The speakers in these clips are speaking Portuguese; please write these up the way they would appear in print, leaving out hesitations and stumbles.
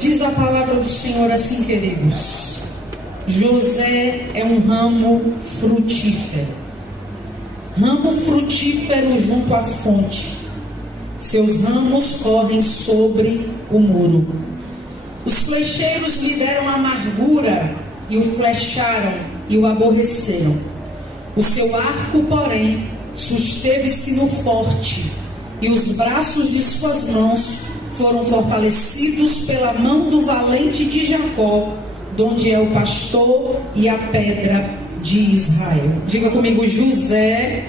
Diz a palavra do Senhor assim, queridos: José é um ramo frutífero junto à fonte. Seus ramos correm sobre o muro. Os flecheiros lhe deram amargura e o flecharam e o aborreceram. O seu arco, porém, susteve-se no forte, e os braços de suas mãos foram fortalecidos pela mão do valente de Jacó, donde é o pastor e a pedra de Israel. Diga comigo: José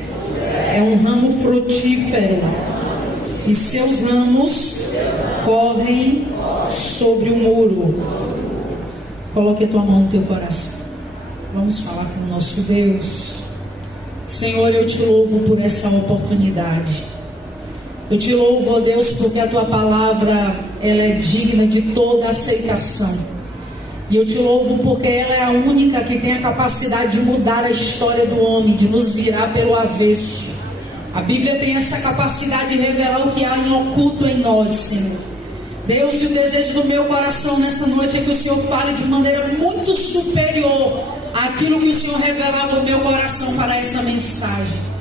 é um ramo frutífero e seus ramos correm sobre o muro. Coloque a tua mão no teu coração. Vamos falar com o nosso Deus. Senhor, eu te louvo por essa oportunidade. Eu te louvo, ó Deus, porque a tua palavra, ela é digna de toda aceitação. E eu te louvo porque ela é a única que tem a capacidade de mudar a história do homem, de nos virar pelo avesso. A Bíblia tem essa capacidade de revelar o que há em oculto em nós, Senhor. Deus, e o desejo do meu coração nessa noite é que o Senhor fale de maneira muito superior àquilo que o Senhor revelava no meu coração para essa mensagem.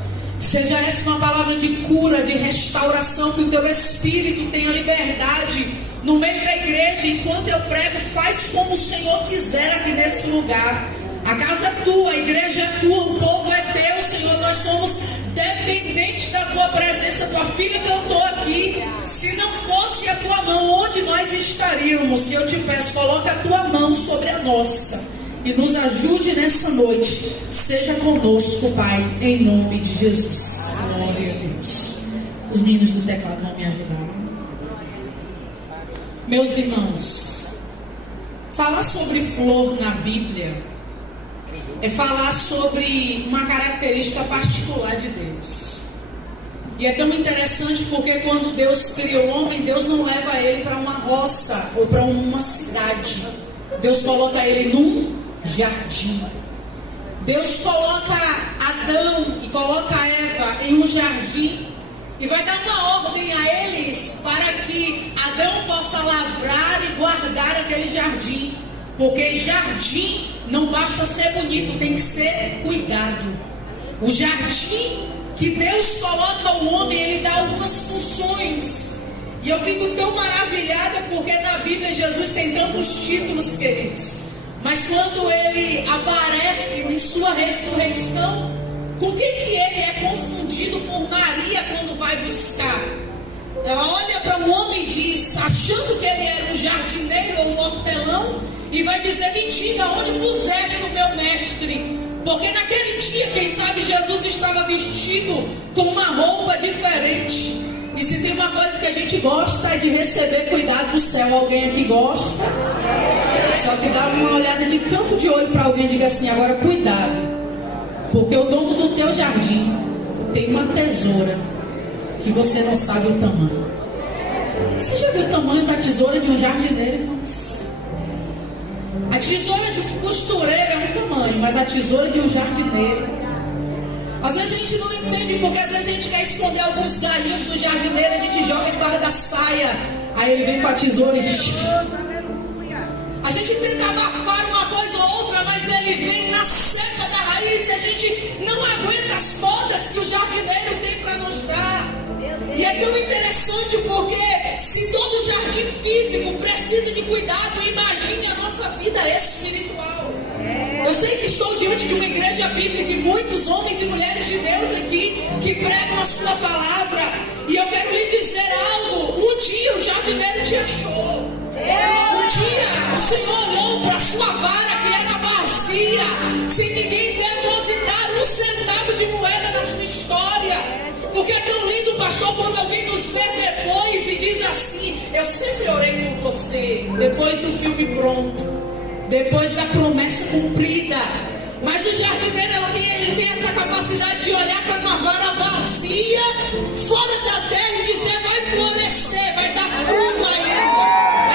Que seja essa uma palavra de cura, de restauração, que o teu Espírito tenha liberdade no meio da igreja. Enquanto eu prego, faz como o Senhor quiser aqui nesse lugar. A casa é tua, a igreja é tua, o povo é teu, Senhor. Nós somos dependentes da tua presença. Tua filha cantou aqui. Se não fosse a tua mão, onde nós estaríamos? E eu te peço, coloca a tua mão sobre a nossa e nos ajude nessa noite. Seja conosco, Pai, em nome de Jesus. Glória a Deus. Os meninos do teclado vão me ajudar. Meus irmãos, falar sobre flor na Bíblia é falar sobre uma característica particular de Deus. E é tão interessante porque quando Deus cria o homem, Deus não leva ele para uma roça ou para uma cidade. Deus coloca ele num jardim. Deus coloca Adão e coloca Eva em um jardim e vai dar uma ordem a eles para que Adão possa lavrar e guardar aquele jardim, porque jardim não basta ser bonito, tem que ser cuidado. O jardim que Deus coloca ao homem, ele dá algumas funções, e eu fico tão maravilhada porque na Bíblia Jesus tem tantos títulos, queridos. Mas quando ele aparece em sua ressurreição, com que ele é confundido por Maria quando vai buscar? Ela olha para um homem e diz, achando que ele era um jardineiro ou um hortelão, e vai dizer, me diga onde puseste o meu mestre? Porque naquele dia, quem sabe, Jesus estava vestido com uma roupa diferente. E se tem uma coisa que a gente gosta é de receber cuidado do céu. Alguém aqui gosta? Só que dá uma olhada de canto de olho para alguém e diga assim, agora cuidado, porque o dono do teu jardim tem uma tesoura que você não sabe o tamanho. Você já viu o tamanho da tesoura de um jardineiro, irmãos? A tesoura de um costureiro é um tamanho, mas a tesoura de um jardineiro, às vezes a gente não entende, porque às vezes a gente quer esconder alguns galhinhos do jardineiro, a gente joga debaixo da saia, aí ele vem com a tesoura e... A gente tenta abafar uma coisa ou outra, mas ele vem na cepa da raiz e a gente não aguenta as podas que o jardineiro tem para nos dar. E é tão interessante porque se todo jardim físico precisa de cuidado, imagine a nossa vida espiritual. Eu sei que estou diante de uma igreja bíblica e muitos homens e mulheres de Deus aqui que pregam a sua palavra. E eu quero lhe dizer algo. Um dia o jardineiro te achou. Um dia o Senhor olhou para a sua vara que era vazia, sem ninguém depositar um centavo de moeda na sua história. Porque é tão lindo, pastor, quando alguém nos vê depois e diz assim, eu sempre orei por você, depois do filme pronto, depois da promessa cumprida. Mas o jardineiro, ele tem essa capacidade de olhar para uma vara vazia, fora da terra e dizer, vai florescer, vai dar fruto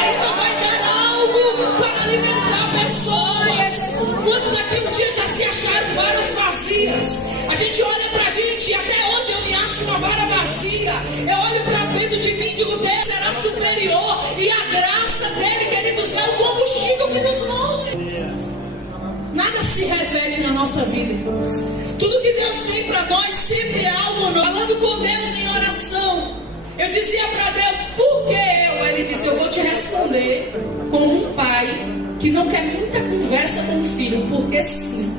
ainda vai dar algo para alimentar pessoas. Quantos aqui um dia já se acharam varas vazias? A gente olha para a gente e até hoje eu me acho uma vara vazia. Eu olho para dentro de mim e digo, Deus será superior, e a graça dele que ele é o combustível que nos move. Nada se repete na nossa vida, irmãos. Tudo que Deus tem para nós sempre é algo novo. Falando com Deus em oração, eu dizia para Deus, por que eu? Ele disse, eu vou te responder como um pai que não quer muita conversa com o filho, porque sim.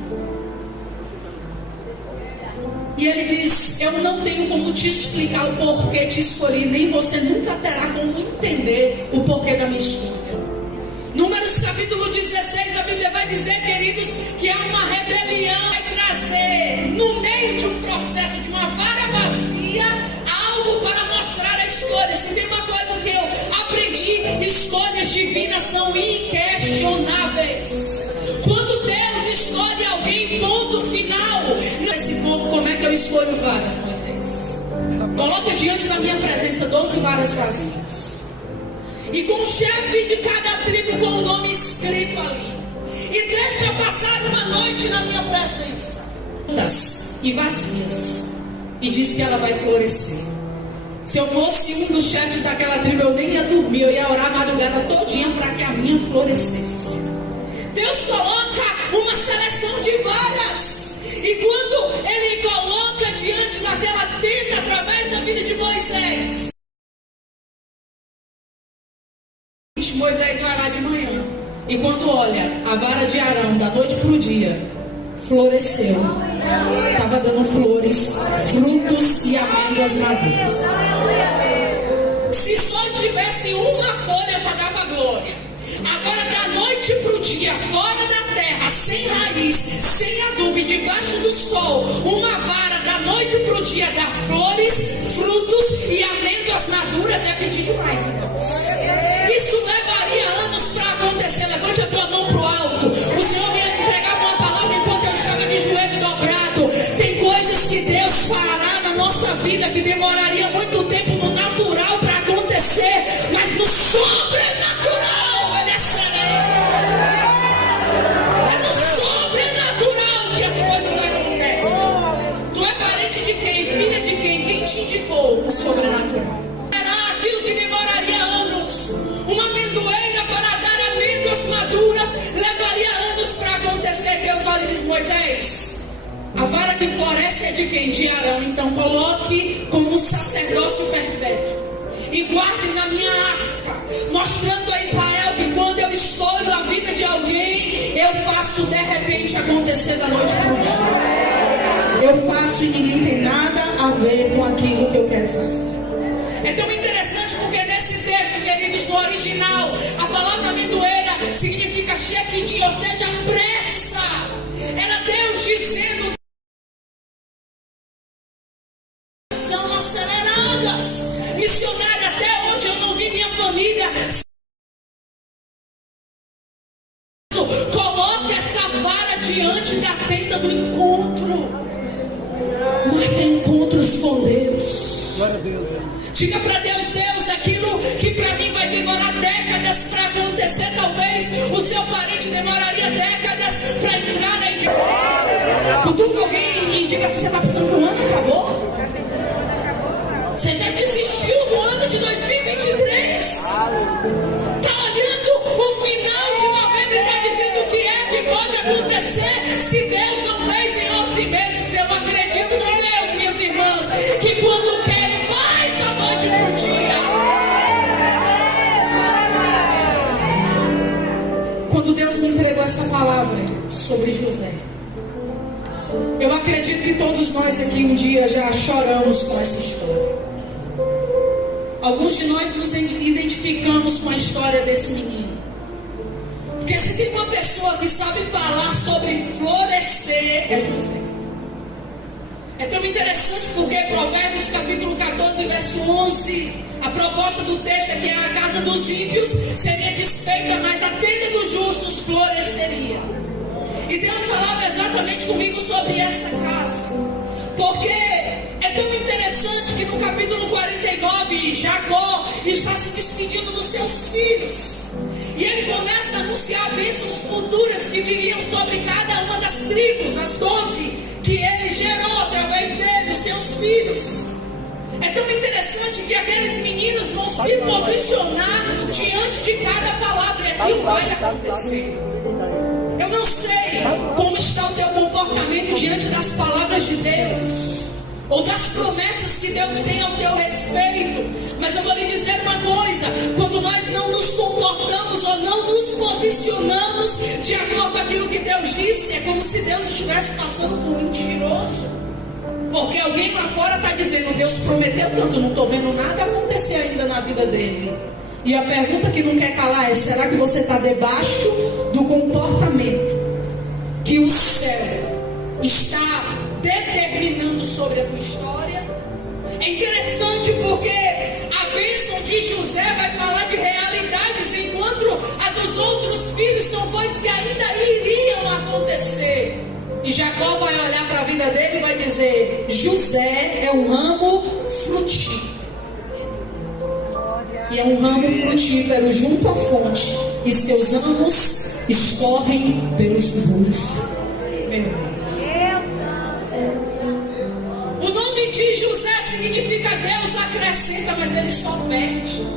E ele diz, eu não tenho como te explicar o porquê te escolhi, nem você nunca terá como entender o porquê da minha escolha. Números capítulo 16, a Bíblia vai dizer, queridos, que há uma rebelião, vai trazer no meio de um processo, de uma vara vazia, algo para mostrar a escolha. Se tem uma coisa que eu aprendi, escolhas divinas são inquestionáveis. Quando Deus escolhe alguém, ponto final. Esse povo, como é que eu escolho varas, Moisés? Coloca diante da minha presença 12 varas vazias. E com o chefe de cada tribo com o nome escrito ali. E deixa passar uma noite na minha presença. E vazias. E diz que ela vai florescer. Se eu fosse um dos chefes daquela tribo, eu nem ia dormir. Eu ia orar a madrugada todinha para que a minha florescesse. Deus coloca uma seleção de varas. E quando Ele coloca diante daquela tenda, através da vida de Moisés, Moisés vai lá de manhã, e quando olha, a vara de Arão, da noite para o dia, floresceu. Estava dando flores, frutos e amêndoas maduras. Se só tivesse uma folha, já dava glória. Agora, da noite para o dia, fora da terra, sem raiz, sem adubo e debaixo do sol, uma vara da noite para o dia dá flores, frutos e amêndoas maduras. É pedir demais, irmãos. Isso levaria anos para acontecer. Levante a tua mão para o alto. O Senhor me entregava uma palavra enquanto eu estava de joelho dobrado. Tem coisas que Deus fará na nossa vida que demoraria muito tempo no natural para acontecer, mas no sobrenatural Ele é sereno. É no sobrenatural que as coisas acontecem. Tu é parente de quem? Filha de quem? Quem te indicou o sobrenatural? Era aquilo que demoraria anos. Uma amendoeira para dar amêndoas maduras levaria anos para acontecer. Deus olha e diz, Moisés, a vara que floresce é de quem? De Arão. Então coloque como um sacerdócio perpétuo e guarde na minha arca, mostrando a Israel que quando eu escolho a vida de alguém, eu faço de repente acontecer da noite para o dia. Eu faço e ninguém tem nada a ver com aquilo que eu quero fazer. É tão interessante porque nesse texto, queridos, no original, a palavra amendoeira significa cheque-de, ou seja, pressa. Era Deus dizendo, são aceleradas. Missionário, até hoje eu não vi minha família. Coloque essa vara diante da tenda do encontro. Marca encontros com Deus. Glória a Deus. Diga para Deus, Deus, aquilo que para mim vai demorar décadas para acontecer, talvez o seu parente demoraria décadas para entrar na igreja. Cutuca alguém e diga, se você está pensando que o ano acabou? Você já desistiu do ano de 2023? Está olhando o final de novembro e está dizendo o que é que pode acontecer se Deus não fez em 11 meses. Eu acredito no Deus, minhas irmãs, que quando quer Ele faz da noite para o dia. Quando Deus me entregou essa palavra sobre José, eu acredito que todos nós aqui um dia já choramos com essa história. Alguns de nós nos identificamos com a história desse menino. Porque se tem uma pessoa que sabe falar sobre florescer, é José. É tão interessante porque Provérbios capítulo 14, verso 11, a proposta do texto é que a casa dos ímpios seria desfeita, mas a tenda dos justos floresceria. E Deus falava exatamente comigo sobre essa casa. Porque é tão interessante que no capítulo 49, Jacó está se despedindo dos seus filhos. E ele começa a anunciar bênçãos futuras que viriam sobre cada uma das tribos, as 12, que ele gerou através dele, os seus filhos. É tão interessante que aqueles meninos vão se posicionar diante de cada palavra. que vai acontecer. Eu não sei como está o teu comportamento diante das palavras de Deus, ou das promessas que Deus tem ao teu respeito. Mas eu vou lhe dizer uma coisa: quando nós não nos comportamos ou não nos posicionamos de acordo com aquilo que Deus disse, é como se Deus estivesse passando por mentiroso. Porque alguém lá fora está dizendo: Deus prometeu tanto, não estou vendo nada acontecer ainda na vida dele. E a pergunta que não quer calar é: será que você está debaixo do comportamento que o céu está determinando sobre a tua história? É interessante porque a bênção de José vai falar de realidades, enquanto a dos outros filhos são coisas que ainda iriam acontecer. E Jacó vai olhar para a vida dele e vai dizer: José é um ramo frutífero. E é um ramo frutífero junto à fonte, e seus ramos escorrem pelos muros. Meu Deus. O nome de José significa Deus acrescenta, mas ele só perde.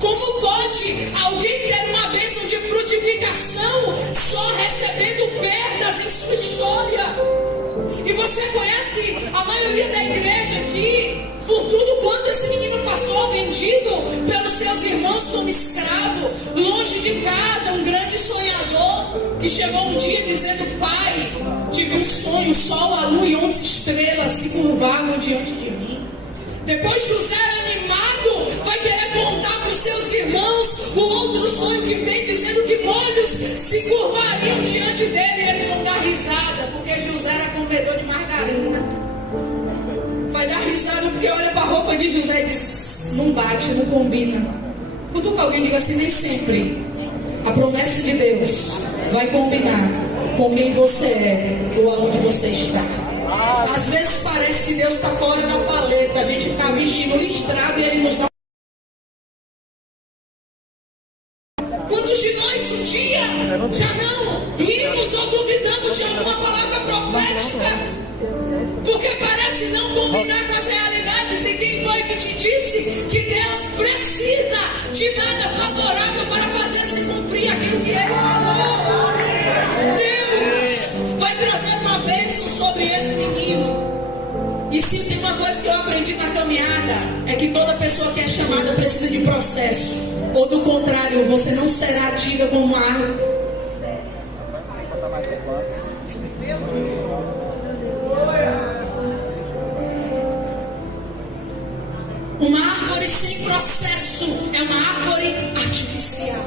Como pode alguém ter uma bênção de frutificação só recebendo perdas em sua história? E você conhece a maioria da igreja aqui, por tudo quanto esse menino passou, vendido pelos seus irmãos como escravo, longe de casa, um grande sonhador, que chegou um dia dizendo: pai, tive um sonho, o sol, a lua e 11 estrelas se curvavam diante de mim. Depois José, animado, vai querer contar para os seus irmãos o outro sonho que tem, dizendo que molhos se curvariam diante dele, e eles vão dar risada, porque José era comedor de margarina. Vai dar risada porque olha para a roupa de José e diz: não bate, não combina. Quando alguém diga assim: nem sempre a promessa de Deus vai combinar com quem você é ou aonde você está. Às vezes parece que Deus está fora da paleta, a gente está vestindo listrado e Ele nos dá. Quantos de nós um dia já não rimos ou duvidamos de alguma palavra profética? Porque parece não combinar com as realidades. E quem foi que te disse que Deus precisa de nada favorável para fazer se cumprir aquilo que Ele falou? Deus vai trazer uma bênção sobre esse menino. E sim, tem uma coisa que eu aprendi na caminhada: é que toda pessoa que é chamada precisa de processo, ou do contrário, você não será tida como uma árvore. Uma árvore sem processo é uma árvore artificial.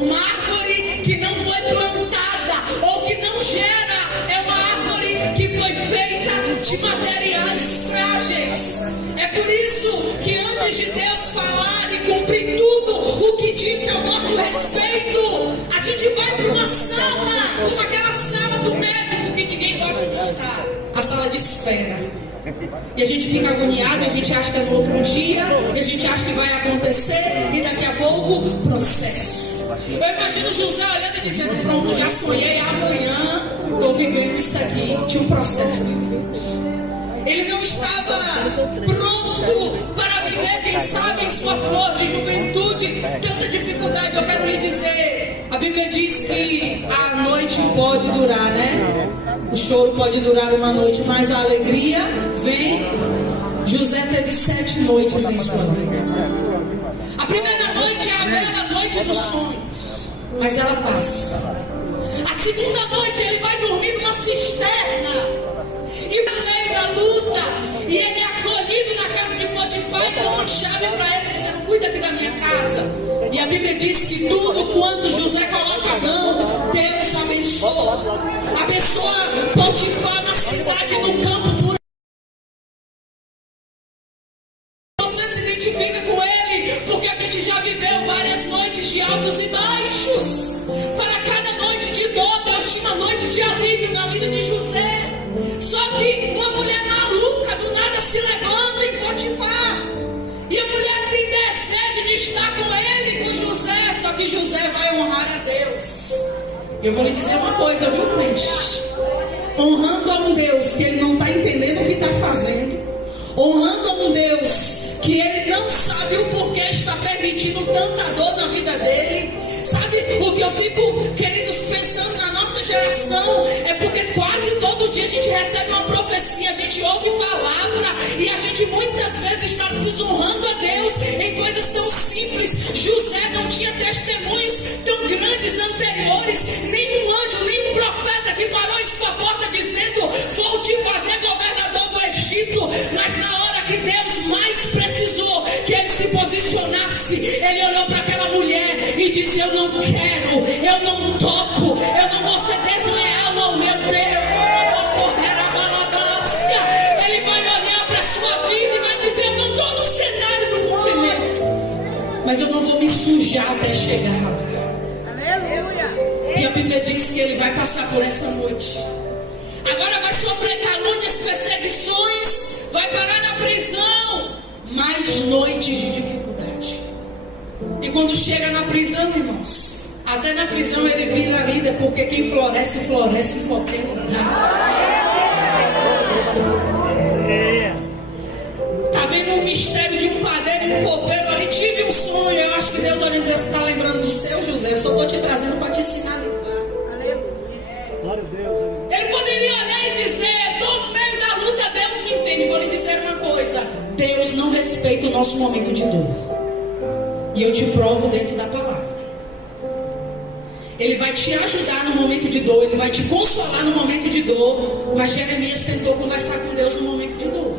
Uma árvore que não foi plantada ou que não gera é uma árvore que foi feita de materiais frágeis. É por isso que antes de Deus falar e cumprir tudo o que disse ao nosso respeito, a gente vai para uma sala, como aquela sala do médico que ninguém gosta de estar, a sala de espera. E a gente fica agoniado, a gente acha que é no outro dia, e a gente acha que vai acontecer, e daqui a pouco, processo. Eu imagino José olhando e dizendo: pronto, já sonhei, amanhã estou vivendo isso aqui. Tinha um processo. Ele não estava pronto para viver, quem sabe, em sua flor de juventude, tanta dificuldade. Eu quero lhe dizer, a Bíblia diz que a noite pode durar, né? O choro pode durar uma noite, mas a alegria vem. José teve 7 noites em sua vida. A primeira noite é a bela noite dos sonhos, mas ela passa. A segunda noite ele vai dormir numa cisterna, e no meio da luta, e ele é acolhido na casa de Potifar, e dão uma chave para ele, dizendo: cuida aqui da minha casa. E a Bíblia diz que tudo quanto José coloca a mão, Deus abençoa. Abençoa Potifar na cidade, no campo, por você se identifica com ele, porque a gente já viveu várias noites de altos e baixos. Para cada noite de dor, Deus tinha uma noite de alívio na vida de José. Só que uma mulher maluca do nada se levanta em Potifar, e a mulher tem desejo de estar com ele, com José. Só que José vai honrar a Deus. Eu vou lhe dizer uma coisa, viu, crente? Honrando a um Deus que ele não está entendendo o que está fazendo, honrando a um Deus que ele não sabe o porquê está permitindo tanta dor na vida dele. Sabe o que eu fico, queridos, pensando na nossa geração? É porque quase todo dia a gente recebe uma profecia, a gente ouve palavra e a gente muitas vezes está desonrando a Deus em coisas tão simples. José não tinha testemunhos tão grandes anteriores, nenhum anjo, nenhum profeta que parou em sua porta dizendo: vou te fazer governador do Egito. Mas na hora que Deus mais precisou que ele se posicionasse, ele olhou para aquela mulher e disse: eu não quero, eu não toco, eu não vou ser desleal ao meu Deus. Ele vai olhar para a sua vida e vai dizer: eu não estou no cenário do cumprimento, mas eu não vou me sujar até chegar. E a Bíblia diz que ele vai passar por essa noite. Agora vai sofrer calúnias, perseguições, vai parar na prisão. Mais noites de dificuldade. E quando chega na prisão, irmãos, até na prisão ele vira líder, porque quem floresce, floresce em qualquer lugar. Tá vendo um mistério de um padeiro e um copeiro ali? Tive um sonho. Eu acho que Deus olha e diz: você está lembrando do seu, José? Eu só estou te trazendo para te ensinar. Ele poderia olhar e dizer: estou no meio da luta, Deus me entende. Vou lhe dizer uma coisa: Deus não respeita o nosso momento de dor. E eu te provo dentro da palavra. Ele vai te ajudar no momento de dor, ele vai te consolar no momento de dor. Mas Jeremias tentou conversar com Deus no momento de dor.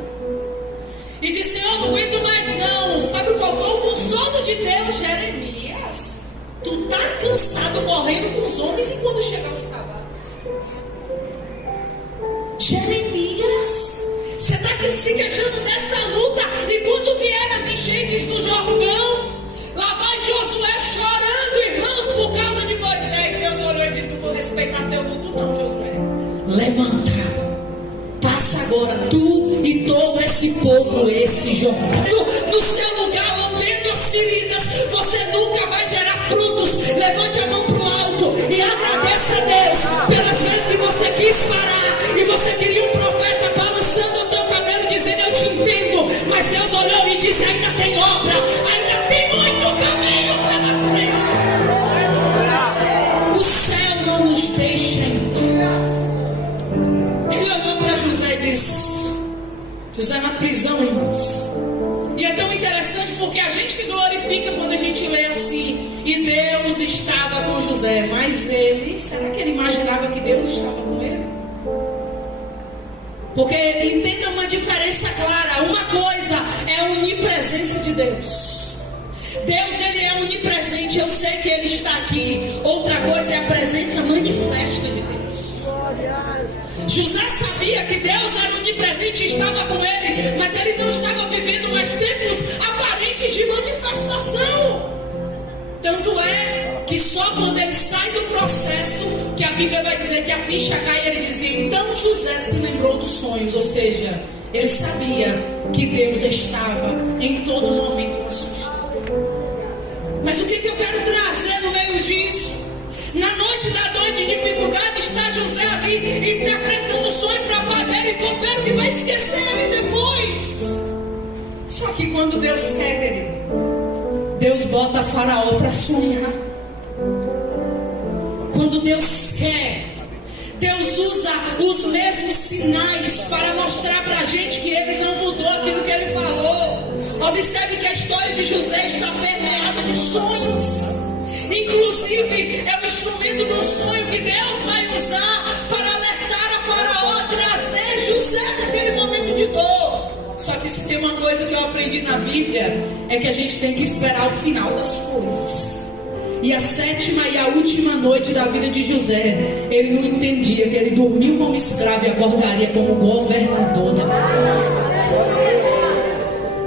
E disse: eu não aguento mais não. Sabe qual foi o consolo de Deus? Jeremias, tu tá cansado morrendo com os homens e quando chegar os cavalos? Jeremias, você está se queixando dessa luta, e quando vier as enchentes do Jordão, lá vai Josué chorando, irmãos, por causa de Moisés. Deus olhou e disse: não vou respeitar teu luto não, Josué. Levanta, passa agora tu e todo esse povo, esse Jordão. No seu lugar, lambendo as feridas, você nunca vai gerar frutos. Levante a mão para o alto e agradeça a Deus pelas vezes que você quis parar e você queria um profeta balançando o teu cabelo dizendo: eu te entendo. Mas Deus olhou e disse: ainda tem obra, ainda tem muito caminho pela frente. O céu não nos deixa em paz. Ele olhou para José e disse: José na prisão, irmãos. E é tão interessante porque a gente que glorifica quando a gente lê assim: e Deus estava com José. Mas ele, será que ele imaginava que Deus estava com ele? Porque entenda uma diferença clara. Uma coisa é a onipresença de Deus. Deus, ele é onipresente, eu sei que ele está aqui. Outra coisa é a presença manifesta de Deus. José sabia que Deus era onipresente e estava com ele, mas ele não estava vivendo mais tempos aparentes de manifestação. Tanto é que só quando ele sai do processo, que a Bíblia vai dizer que a ficha cai, ele dizia: então José se lembrou dos sonhos. Ou seja, ele sabia que Deus estava em todo momento na sua história. Mas o que eu quero trazer no meio disso? Na noite da dor e de dificuldade, está José ali interpretando sonho para padeiro e copeiro que vai esquecer ele depois. Só que quando Deus quer, querido, Deus bota Faraó para sonhar. Quando Deus quer, Deus usa os mesmos sinais para mostrar para a gente que ele não mudou aquilo que ele falou. Observe que a história de José está permeada de sonhos. Inclusive, é o instrumento do sonho que Deus vai usar para alertar a Faraó a trazer José naquele momento de dor. Só que se tem uma coisa que eu aprendi na Bíblia, é que a gente tem que esperar o final das coisas. E a sétima e a última noite da vida de José, ele não entendia que ele dormiu como escravo e acordaria como governador da vida.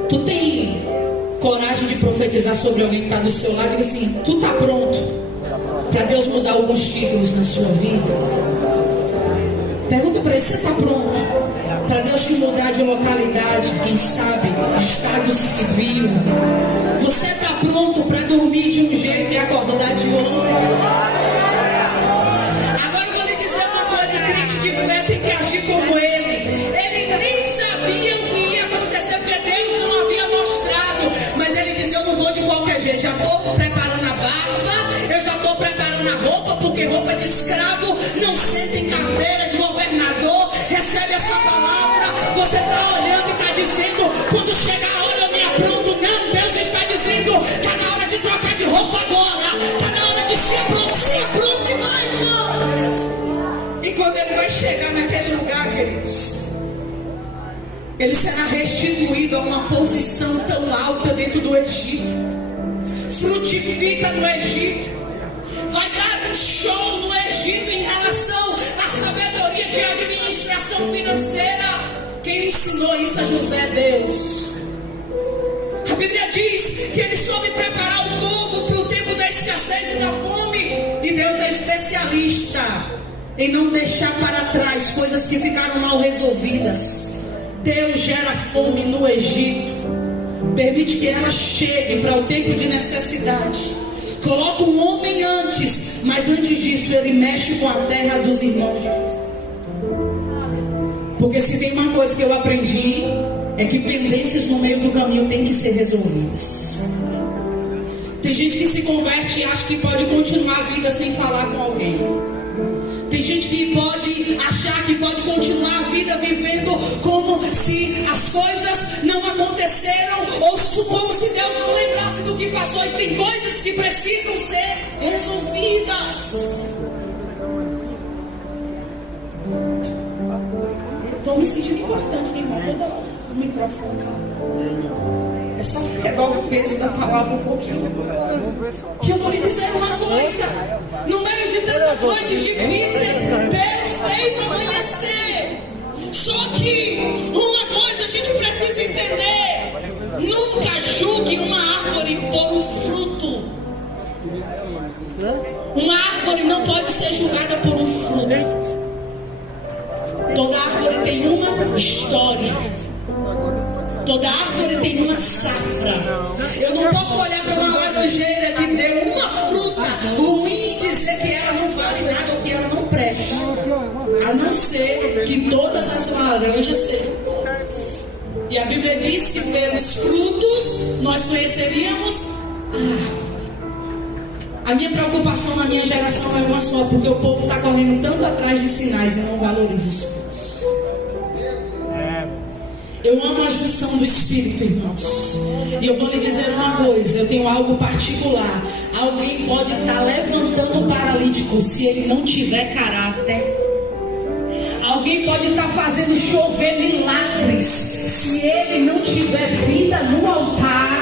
Tu tem coragem de profetizar sobre alguém que está do seu lado e dizer assim: tu está pronto para Deus mudar alguns títulos na sua vida? Pergunta para ele: você está pronto para Deus te mudar de localidade, quem sabe, estado civil? Você está pronto para dormir de um jeito e acordar de outro? Agora eu vou lhe dizer uma coisa: crente de fé tem que agir como ele. Ele nem sabia o que ia acontecer, porque Deus não havia mostrado. Mas ele disse: eu não vou de qualquer preparando a barba, eu já estou preparando a roupa, porque roupa de escravo não senta em cadeira de governador. Recebe essa palavra. Você está olhando e está dizendo: quando chegar a hora eu me apronto. Não, Deus está dizendo: está na hora de trocar de roupa agora, está na hora de se apronta e vai, irmão. E quando ele vai chegar naquele lugar, queridos, ele será restituído a uma posição tão alta dentro do Egito. Frutifica no Egito. Vai dar um show no Egito em relação à sabedoria de administração financeira. Quem ensinou isso a José? Deus. A Bíblia diz que ele soube preparar o povo para o tempo da escassez e da fome. E Deus é especialista em não deixar para trás coisas que ficaram mal resolvidas. Deus gera fome no Egito, permite que ela chegue para o tempo de necessidade, coloca um homem antes, mas antes disso ele mexe com a terra dos irmãos de José. Porque se tem uma coisa que eu aprendi, é que pendências no meio do caminho têm que ser resolvidas. Tem gente que se converte e acha que pode continuar a vida sem falar com alguém. Tem gente que pode achar que pode continuar a vida vivendo como se as coisas não aconteceram, ou como se Deus não lembrasse do que passou. E tem coisas que precisam ser resolvidas. Estou me sentindo importante, irmão, toda hora o microfone. É só quebrar o peso da palavra um pouquinho. Que eu vou lhe dizer uma coisa: no meio de tantas noites difíceis, Deus fez amanhecer. Só que uma coisa a gente precisa entender: nunca julgue uma árvore por um fruto. Uma árvore não pode ser julgada por um fruto. Toda árvore tem uma história. Toda árvore tem uma safra. Eu não posso olhar para uma laranjeira que deu uma fruta ruim e dizer que ela não vale nada ou que ela não presta. A não ser que todas as laranjas sejam boas. E a Bíblia diz que pelos frutos nós conheceríamos a árvore. A minha preocupação na minha geração é uma só, porque o povo está correndo tanto atrás de sinais e não valoriza os frutos. Eu amo a junção do Espírito, irmãos. E eu vou lhe dizer uma coisa: eu tenho algo particular. Alguém pode estar levantando o paralítico, se ele não tiver caráter. Alguém pode estar fazendo chover milagres, se ele não tiver vida no altar.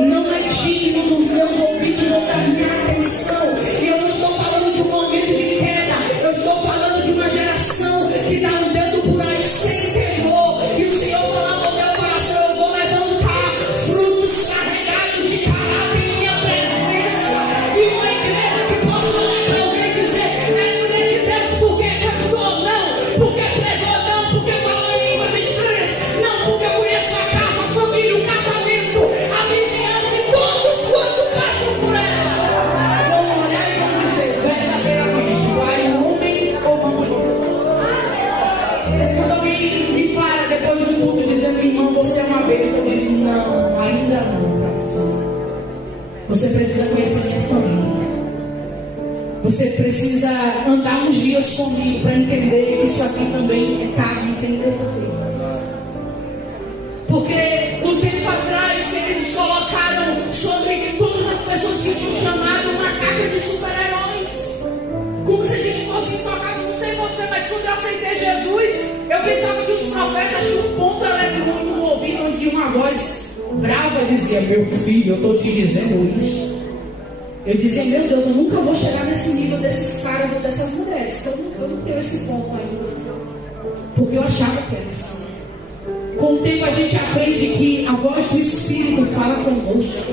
Não é digno dos meus ouvidos ou da minha atenção. E eu não estou falando de um momento de queda. Eu estou falando de uma geração que está andando por aí sem temor. E o Senhor falava ao meu coração: eu vou levantar frutos carregados de caráter em minha presença. E uma igreja que possa olhar para alguém e dizer: é mulher de Deus porque cantou, não porque pregou, não porque falou em línguas estranhas, não porque conhece a casa, a família, o casamento, a vizinhança e todos quando passam por ela. Vamos olhar e vamos dizer: verdadeiramente, vai um homem ou uma mulher? Quando alguém me para depois do culto dizendo: irmão, você é uma bênção, eu disse: não, ainda não. Você precisa conhecer minha família. Você precisa andar uns dias comigo para entender que isso aqui também é carne e tem defeito. Porque um tempo atrás eles colocaram sobre todas as pessoas que tinham chamado uma carga de super-heróis. Como se a gente fosse tocar, não sei você, mas quando eu aceitei Jesus, eu pensava que os profetas tinham um ponto eletrônico no ouvido, onde uma voz brava dizia: meu filho, eu estou te dizendo isso. Eu dizia: meu Deus, eu nunca vou chegar nesse nível desses caras ou dessas mulheres. Eu não tenho esse ponto ainda. Porque eu achava que era assim. Com o tempo a gente aprende que a voz do Espírito fala conosco.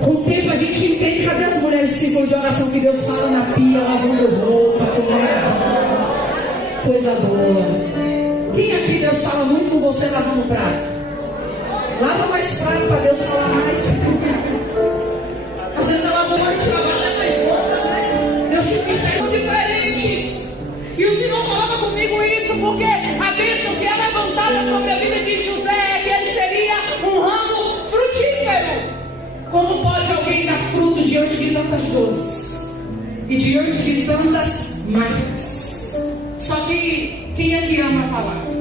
Com o tempo a gente entende: cadê as mulheres de círculo de oração que Deus fala na pia, lavando roupa, coisa boa. Quem aqui Deus fala muito com você lavando prato? Lava mais prato para Deus falar mais. Às vezes ela vai te lavar até mais roupa, né? Meus filhos são diferentes. E o Senhor falava comigo isso porque a bênção que é levantada sobre a vida de José é que ele seria um ramo frutífero. Como pode alguém e diante de tantas marcas. Só que quem é que ama a palavra?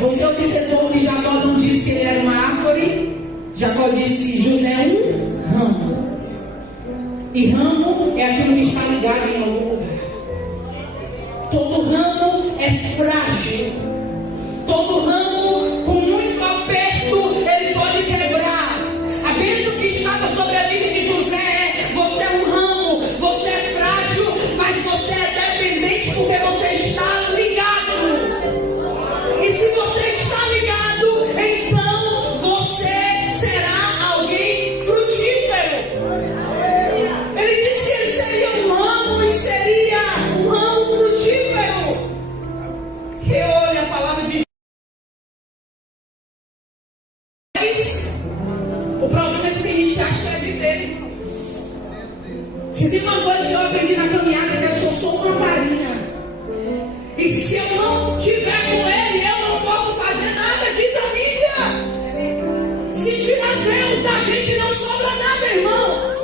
Você observou que Jacó não disse que ele era uma árvore? Jacó disse: José é um ramo. E ramo é aquilo que está ligado em algum lugar. Todo ramo é frágil. Todo ramo, com muito aperto, ele pode quebrar. A bênção que estava sobre a vida de José é: você é um ramo, você é frágil, mas você é dependente porque você está ligado. E se você está ligado, então você será alguém frutífero. Ele disse que ele seria um ramo e seria um ramo frutífero. Reolhe a palavra de o problema é que tem gente que acha que é viver. Se tem uma coisa que eu aprendi na caminhada, é que eu sou só uma varinha. E se eu não tiver com ele, eu não posso fazer nada, diz a Bíblia. Se tirar Deus da gente, não sobra nada, irmãos.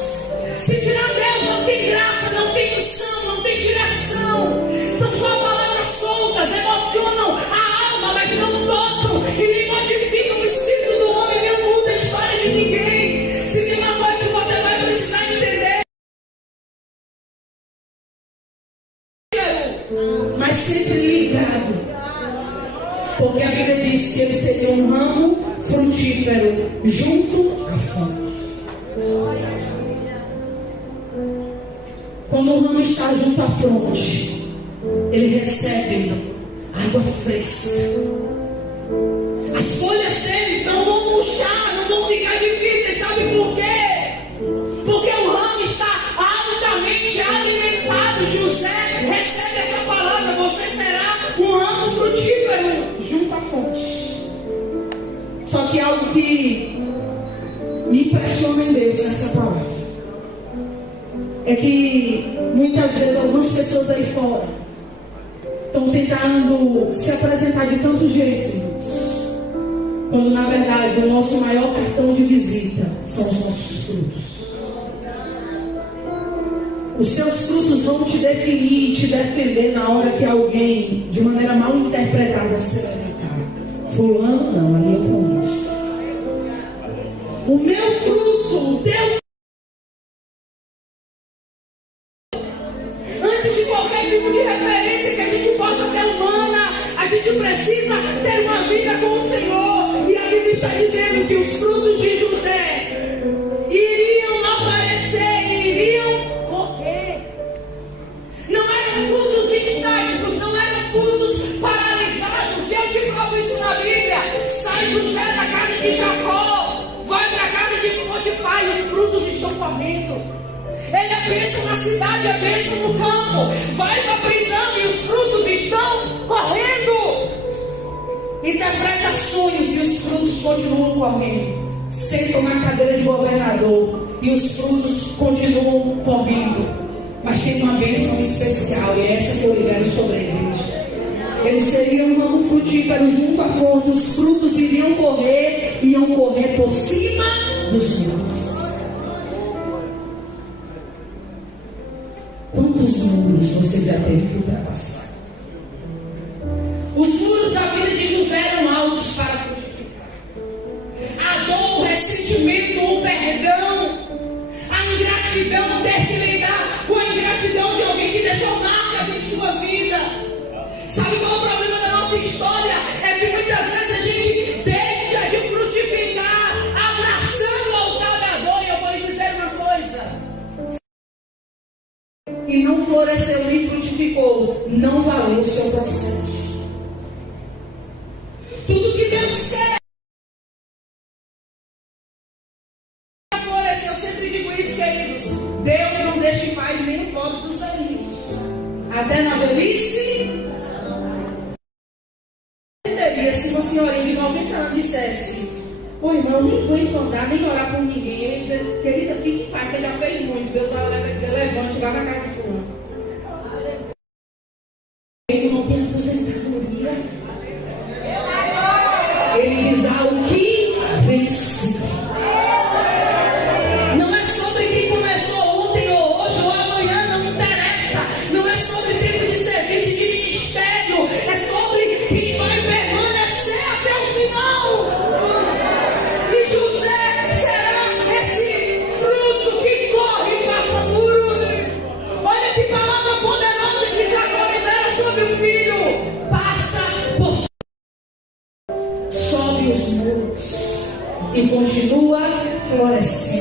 Se tirar Deus, não tem graça, não tem missão, não tem direção. São só palavras soltas, emocionam a alma, mas não tocam e nem modificam o espírito do homem, nem muda a história de ninguém. Se tem uma coisa que você vai precisar entender, mas sempre ligado, porque a Bíblia diz que ele seria um ramo frutífero junto à fonte. Quando o ramo está junto à fonte, ele recebe água fresca. As folhas deles não vão murchar, não vão ficar difíceis. Sabe por quê? Porque o ramo está altamente alimentado. José recebe essa palavra: você será um ramo frutífero junto à fonte. Só que algo que me impressiona em Deus nessa palavra é que muitas vezes algumas pessoas aí fora estão tentando se apresentar de tantos jeitos, quando na verdade o nosso maior cartão de visita são os nossos frutos. Os seus frutos vão te definir e te defender na hora que alguém, de maneira mal interpretada, se levantar. Fulano não, ali eu conheço. O meu fruto, o teu. Antes de qualquer tipo de referência que a gente possa ter humana, a gente precisa ter uma vida com o Senhor. E a Bíblia está dizendo que os frutos de José iriam aparecer e iriam correr. Não eram frutos estáticos, não eram frutos paralisados. Eu te falo isso na Bíblia. Sai José da casa de Jacó, vai para a casa de Potifar e os frutos estão correndo. Ele é bênção na cidade, é bênção no campo. Vai para a prisão e os frutos estão correndo. Interpreta sonhos e os frutos continuam correndo. Senta na cadeira de governador e os frutos continuam correndo. Mas tem uma bênção especial e é essa que eu libero sobre a igreja. Ele seria um ramo frutífero junto à fonte. Os frutos iriam correr por cima dos muros. Quantos muros você já teve que ultrapassar? Os muros da vida de José eram altos para frutificar. A dor, o ressentimento, o perdão, a ingratidão, ter que lidar com a ingratidão de alguém que deixou marcas em sua vida. Sabe qual é o problema da nossa história? É que muitas vezes a gente deixa de frutificar abraçando o altar da dor. E eu vou lhe dizer uma coisa: e não floresceu nem frutificou, não valeu o seu processo. Tudo que Deus quer floresceu. Eu sempre digo isso, queridos: Deus não deixa em paz nem o pobre dos velhinhos. Até na velhice. Se uma senhorinha de 90 anos dissesse: ô irmão, nem aguento andar, nem orar por ninguém, ele dizer: querida, fique em paz, você já fez muito. Deus vai dizer: levante, vá na casa de fulano. Ele não tem aposentadoria. Ele diz: o que vence. Não é sobre quem começou ontem ou hoje ou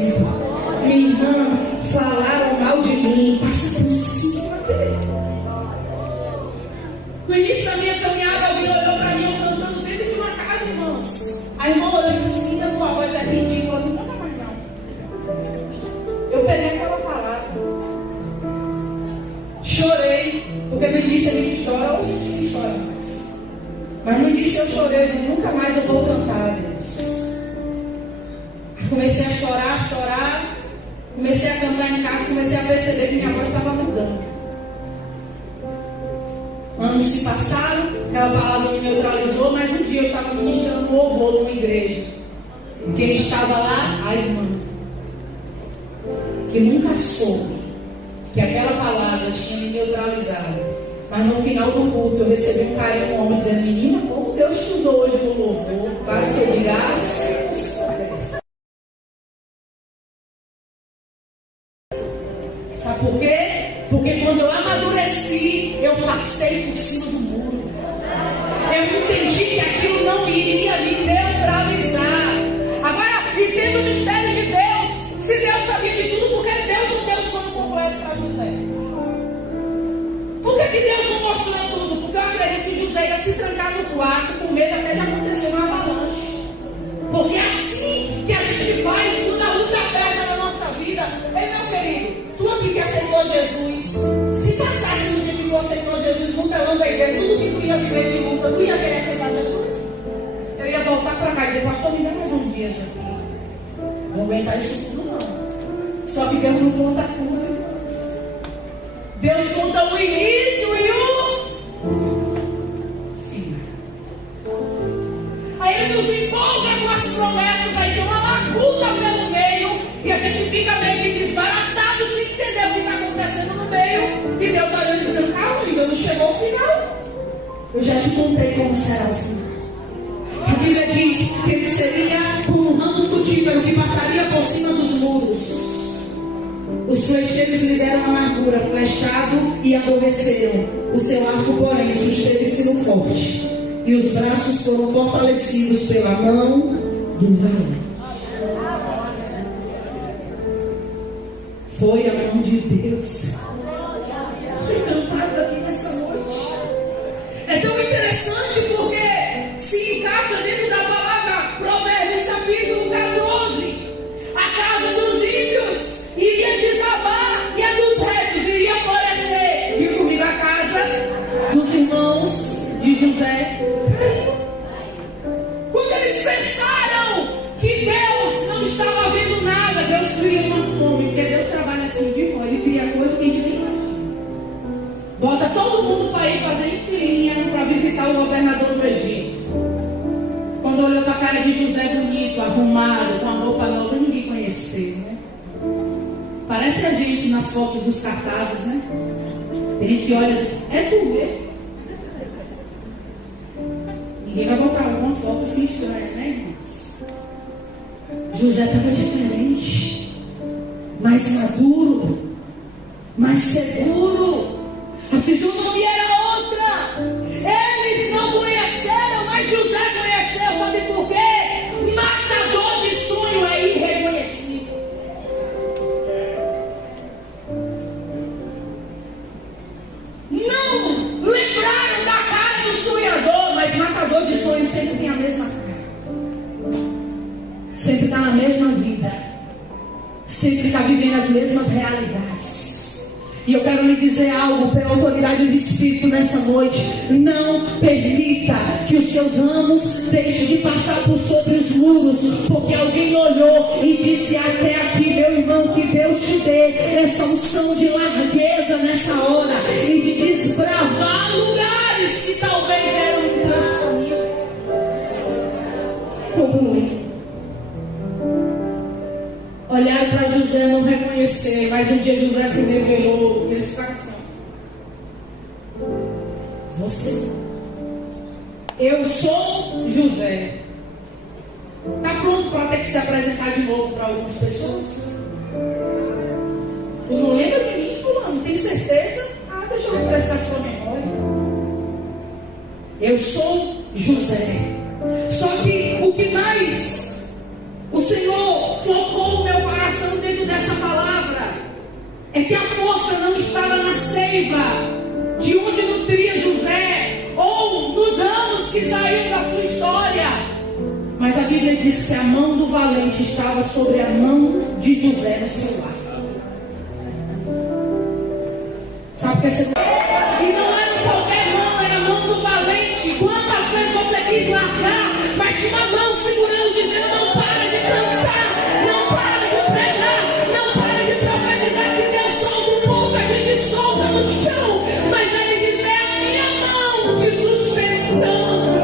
exemplo. Minha irmã, falaram mal de mim, passa por cima dele. No início da minha caminhada, alguém olhou para mim, eu cantando dentro de uma casa, irmãos. A irmã olhou e disse assim: a tua voz é ridícula, não canta mais não. Eu peguei aquela palavra, chorei, porque no início a gente chora, hoje a gente nem chora mais. Mas no início eu chorei, eu disse: nunca mais eu vou cantar, Deus. Comecei a chorar, comecei a cantar em casa, comecei a perceber que minha voz estava mudando. Anos se passaram, aquela palavra me neutralizou, mas um dia eu estava ministrando um louvor numa igreja. Quem estava lá? A irmã, que nunca soube que aquela palavra tinha me neutralizado. Mas no final do culto eu recebi um carinho, um homem dizendo: menina, como Deus te usou hoje no louvor, quase que eu ligasse. Sabe por quê? Porque quando eu amadureci, eu passei por cima do muro. Eu entendi que aquilo não iria me neutralizar. Agora, entendo o mistério de Deus. Se Deus sabia de tudo, por que Deus não deu o sonho completo para José? Por que Deus não mostrou tudo? Porque eu acredito que José ia se trancar no quarto com medo até de acontecer uma avalanche. Porque é assim que a gente faz quando a luta aperta na nossa vida. Ei, meu querido, tu aqui que aceitou Jesus, se passasse no dia que tu aceitou Jesus no telão da igreja, tudo que tu ia viver de luta, tu ia querer aceitar Jesus? Eu ia voltar para cá e dizer: pastor, me dá mais um dia aqui. Não vou aguentar isso tudo não. Só que Deus não conta tudo, irmãos. Deus conta o início e o fim. Aí Ele nos empolga com as promessas, aí tem uma lacuta pelo meio, e a gente fica meio que desbaratado sem entender o que está acontecendo no meio. E Deus olhando e dizendo: calma, ainda não chegou ao final. Eu já te contei como será o final. A Bíblia diz que ele seria como um ramo frutífero que passaria por cima dos muros. Os flecheiros lhe deram amargura, flechado e aborreceram. O seu arco, porém, susteve-se no forte, e os braços foram fortalecidos pela mão do varão. Foi a mão de Deus. Foi cantado aqui nessa noite. É tão interessante porque se encaixa dentro da palavra Provérbios capítulo 14. A casa dos ímpios iria desabar e a dos retos iria florescer. E comigo a casa dos irmãos de José caiu. Quando eles pensaram que Deus não estava vendo nada, Deus cria uma fome, porque Deus trabalha assim de fora, Ele cria coisa que a gente nem imagina. Bota todo mundo para ir fazer filinha para visitar o governador do Egito. Quando olhou para a cara de José bonito, arrumado, com a roupa nova, ninguém conheceu, né? Parece a gente nas fotos dos cartazes, né? Tem gente que olha e diz: é tu mesmo? Ninguém vai botar uma foto assim estranha, né, irmãos? José estava diferente, mais maduro, mais seguro. A fisionomia era outra. Eles não conheceram, mas José conheceu. Sabe por quê? Matador de sonho é irreconhecível. Não lembraram da cara do sonhador, mas matador de sonho sempre tem a mesma cara. Sempre está na mesma vida. Sempre está vivendo as mesmas realidades. E eu quero lhe dizer algo pela autoridade do Espírito nessa noite: não permita que os seus ramos deixem de passar por sobre os muros, porque alguém olhou e disse: até aqui, meu irmão, que Deus te dê essa unção de largueza nessa hora e de desbravar lugares que talvez eram intransponíveis. Concluí. Olharam para José, não reconheceram, mas um dia José se revelou. Eles ficaram assim: você, eu sou José. Está pronto para ter que se apresentar de novo para algumas pessoas? Tu não lembra de mim, fulano? Tem certeza? Deixa eu refrescar a sua memória. Eu sou José. Só que o que mais o Senhor focou o meu coração seiva, de onde nutria José, ou nos anos que saíram da sua história. Mas a Bíblia diz que a mão do valente estava sobre a mão de José no seu lar. Sabe o que é ser? E não era qualquer mão, era a mão do valente. Quantas vezes você quis largar, mas tinha uma mão segurando, dizendo: não para de cantar, não para de pregar, não para de profetizar. Se Deus solta um pouco, a gente solta no chão. Mas ele diz: é a minha mão te sustentando.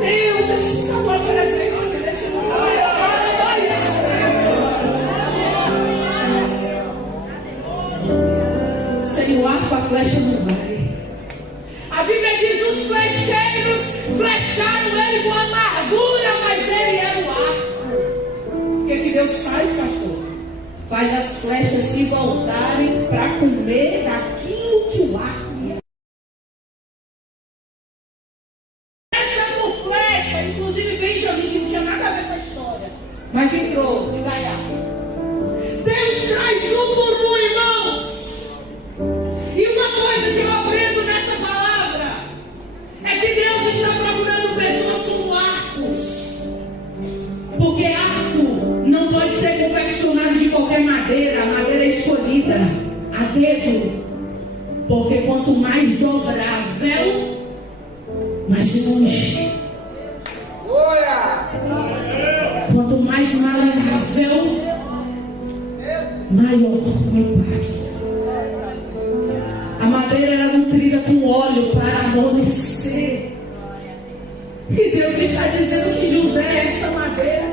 Deus, eu sinto a tua presença nesse lugar. Sem o arco, a flecha não vai. A Bíblia diz: os flecheiros flecharam ele com amargura, mas ele era o arco. O que Deus faz, pastor? Faz as flechas se voltarem para comer daquilo que o arco ia. Flecha por flecha, inclusive Benjamim, que não tinha nada a ver com a história, mas entrou de gaiato. Deus traz um por um, irmãos. E uma coisa que eu aprendo nessa palavra é que Deus está procurando pessoas como arcos. Porque arco não pode ser confeccionado de qualquer madeira. A madeira é escolhida a dedo. Porque quanto mais dobrável, mais longe. Quanto mais maleável, maior o impacto. A madeira era nutrida com óleo para amolecer. E Deus está dizendo que José é essa madeira.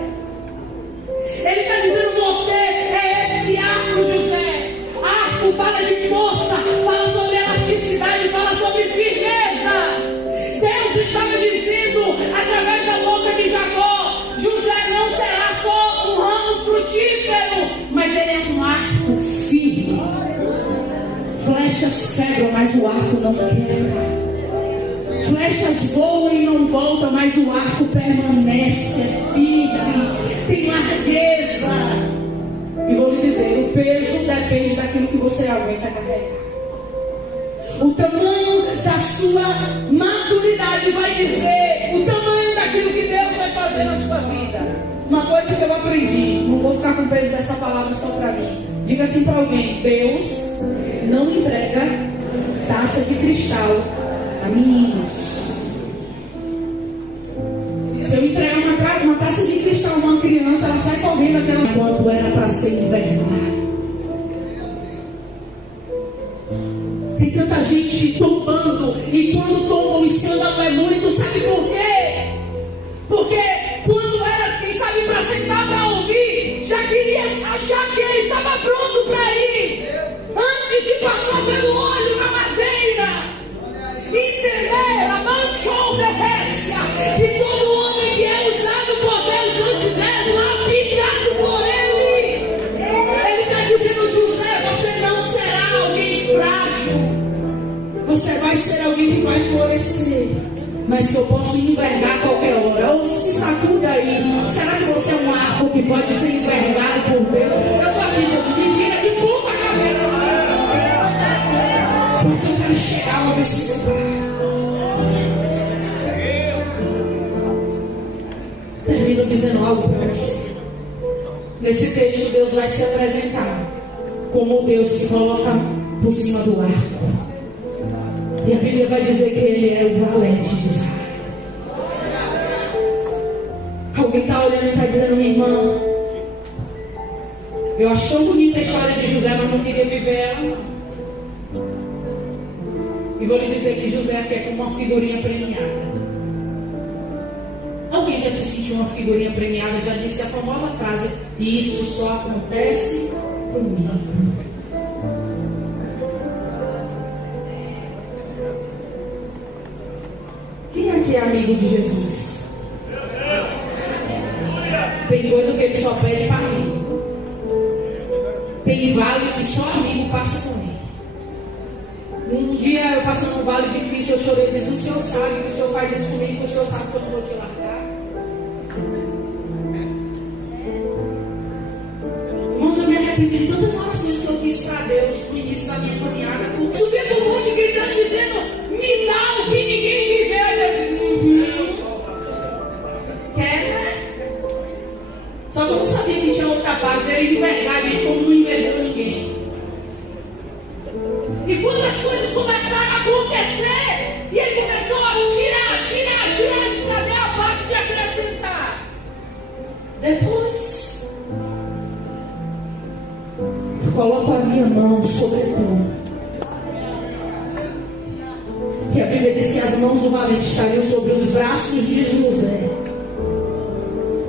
Ele está dizendo: você é esse arco, José. Arco fala de força, fala sobre elasticidade, fala sobre firmeza. Deus estava dizendo através da boca de Jacó: José não será só um ramo frutífero, mas ele é um arco firme. Flechas quebram, mas o arco não quebra. Flechas voam e não voltam, mas o arco permanece, é firme, tem largueza. E vou lhe dizer: o peso depende daquilo que você aguenta carregar. O tamanho da sua maturidade vai dizer o tamanho daquilo que Deus vai fazer na sua vida. Uma coisa que eu aprendi, não vou ficar com o peso dessa palavra só para mim. Diga assim para alguém: Deus não entrega taça de cristal a meninos. Se eu entregar uma taça de cristal a uma criança, ela sai correndo aquela quanto era para ser envenenada. Tem tanta gente tombando, e quando tomba o escândalo é muito, sabe por quê? Porque quando era, quem sabe, para sentar para ouvir, já queria achar que ele estava pronto para ir, antes de passar pelo óleo na madeira. Entender, a manchou derrécia, e todo homem que é usado por Deus antes é lapidado por ele. Ele está dizendo: José, você não será alguém frágil, você vai ser alguém que vai florescer, mas que eu posso envergar a qualquer hora. Ou se sacuda aí: será que você é um arco que pode ser envergado por Deus? Eu estou aqui, Jesus, me vira de ponta cabeça. Mas eu quero chegar onde esse lugar. Termino dizendo algo para você. Nesse texto, Deus vai se apresentar como o Deus que coloca por cima do arco. E a Bíblia vai dizer que ele é o valente de Israel. Alguém está olhando e está dizendo: minha irmã, eu acho tão bonita a história de José, mas não queria viver ela, não. E vou lhe dizer que José aqui é como uma figurinha premiada. Alguém já se sentiu uma figurinha premiada? Já disse a famosa frase: isso só acontece comigo. Quem aqui é amigo de Jesus? Tem coisa que ele só pede para amigo. Tem vale que só amigo passa com ele. Um dia eu passando um vale difícil, eu chorei e disse: o senhor sabe que o senhor faz isso comigo, que o senhor sabe que eu não vou te largar. Irmãos, eu me arrependi de tantas orações que eu fiz para da minha caminhada. Subia do monte gritando, dizendo: me dá o que ninguém viveu. Quer, né? Só que eu não sabia que tinha outra parte. Ele de verdade, como não envelheceu ninguém. E quando as coisas começaram a acontecer, e ele começou a tirar, cadê a parte de acrescentar? Depois, eu coloco a minha mão sobre tu. E a Bíblia diz que as mãos do valente estariam sobre os braços de José.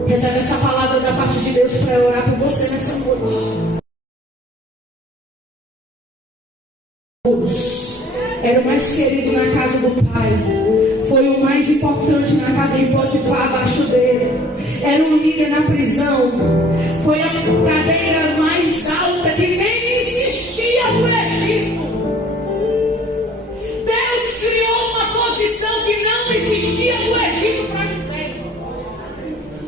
Recebe essa palavra da parte de Deus para orar por você nessa noite. Era o mais querido na casa do pai. Foi o mais importante na casa de Potifar, abaixo dele. Era um líder na prisão. Foi a cadeira mais alta que nem existia no Egito. Deus criou uma posição que não existia no Egito para José.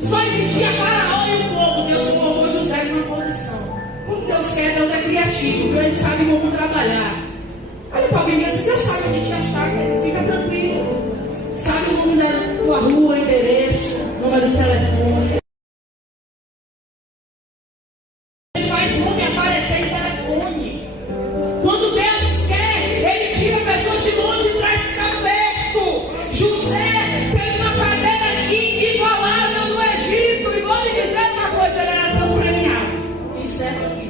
Só existia Faraó e o povo. Deus colocou José numa posição. Como Deus quer, Deus é criativo. Ele sabe como trabalhar. Olha para alguém e diz: Deus sabe onde te achar, fica tranquilo. Sabe o nome da tua rua, endereço, número do telefone. Ele faz nome aparecer em telefone. Quando Deus quer, Ele tira a pessoa de longe e traz para perto. José teve uma cadeira inigualável no Egito. E vou lhe dizer uma coisa: ele era tão premiado. Encerra aqui.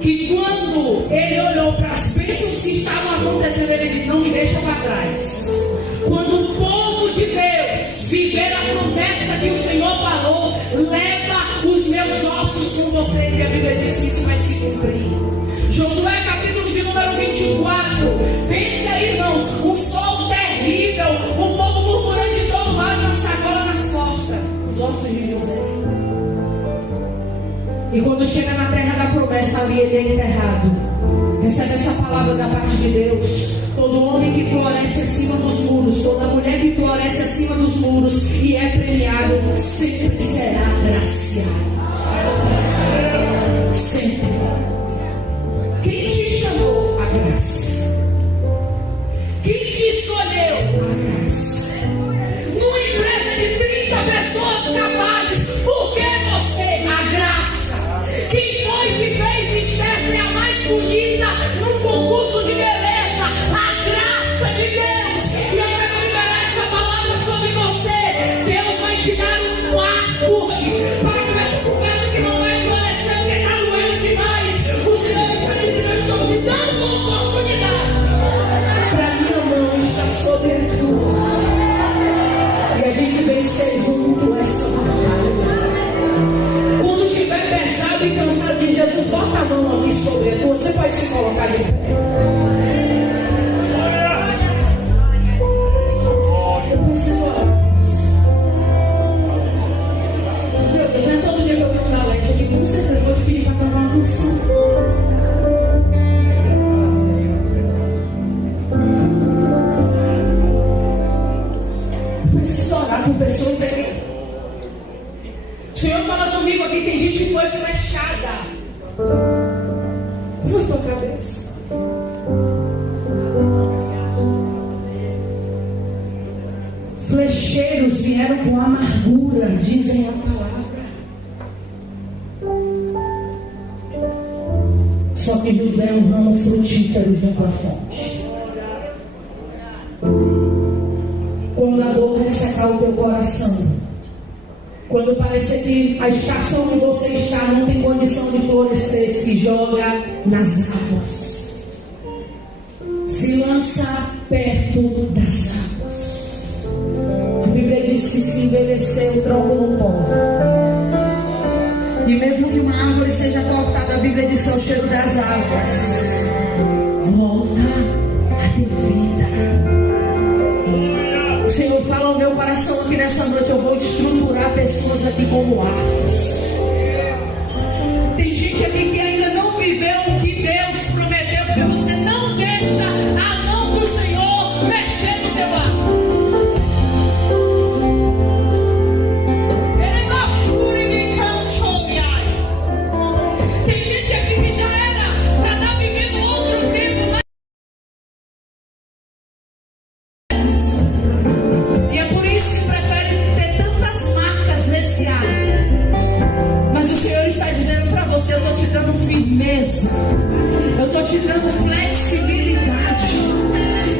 Que quando ele olhou para as bênçãos que estavam acontecendo, ele disse: não me deixa para trás. Quando o povo de Deus viver a promessa que o Senhor falou, leva os meus ossos com vocês. E a Bíblia diz que isso vai se cumprir. Josué capítulo de número 24. Pense aí, irmãos, um sol terrível, o povo murmurando de todo lado, uma sacola nas costas. Os ossos de José. E quando chega na terra da promessa, ali ele é enterrado. Recebe essa palavra da parte de Deus. Todo homem que floresce acima dos muros, toda mulher que floresce acima dos muros e é premiado, sempre será agraciado. Sempre. Quem te chamou? A graça. Quem te escolheu? A graça. Numa empresa de 30 pessoas capazes, por que você? A graça. Quem foi que fez Esther ser a mais bonita num concurso de beleza? A graça de Deus. E eu quero liberar essa palavra sobre você. Deus vai te dar um arco para que essa conversa que não vai florescer, porque está doendo demais. O Senhor está dizendo: eu estou te dando uma oportunidade. Para minha mão está sobre a tua. E a gente vencer junto essa batalha. Quando estiver pesado e cansado de Jesus, bota a mão aqui sobre a tua. Você pode se colocar de pé. Eu preciso orar. Meu Deus, não é todo dia que eu venho na leite aqui. Com certeza vou te pedir para cantar uma canção. Eu preciso orar com pessoas aqui. O Senhor fala comigo aqui, tem gente que foi flechada. Foi tua cabeça. Flecheiros vieram com amargura, dizem a palavra. Só que José é um ramo frutífero junto à fonte. Quando a dor ressecar o teu coração, quando parecer que a estação que você está não tem condição de florescer, se joga nas águas. Se lança perto das águas. A Bíblia diz que se envelhecer o tronco não pode. E mesmo que uma árvore seja cortada, a Bíblia diz que é o cheiro das águas. Volta a ter vida. O Senhor fala ao meu coração que nessa noite eu vou estruturar pessoas aqui como árvores. Tem gente aqui que ainda não viveu o que Deus prometeu, porque você não deixa a mão do Senhor mexer no teu árvore. Tem gente aqui que já era para estar vivendo leveza. Eu estou te dando flexibilidade.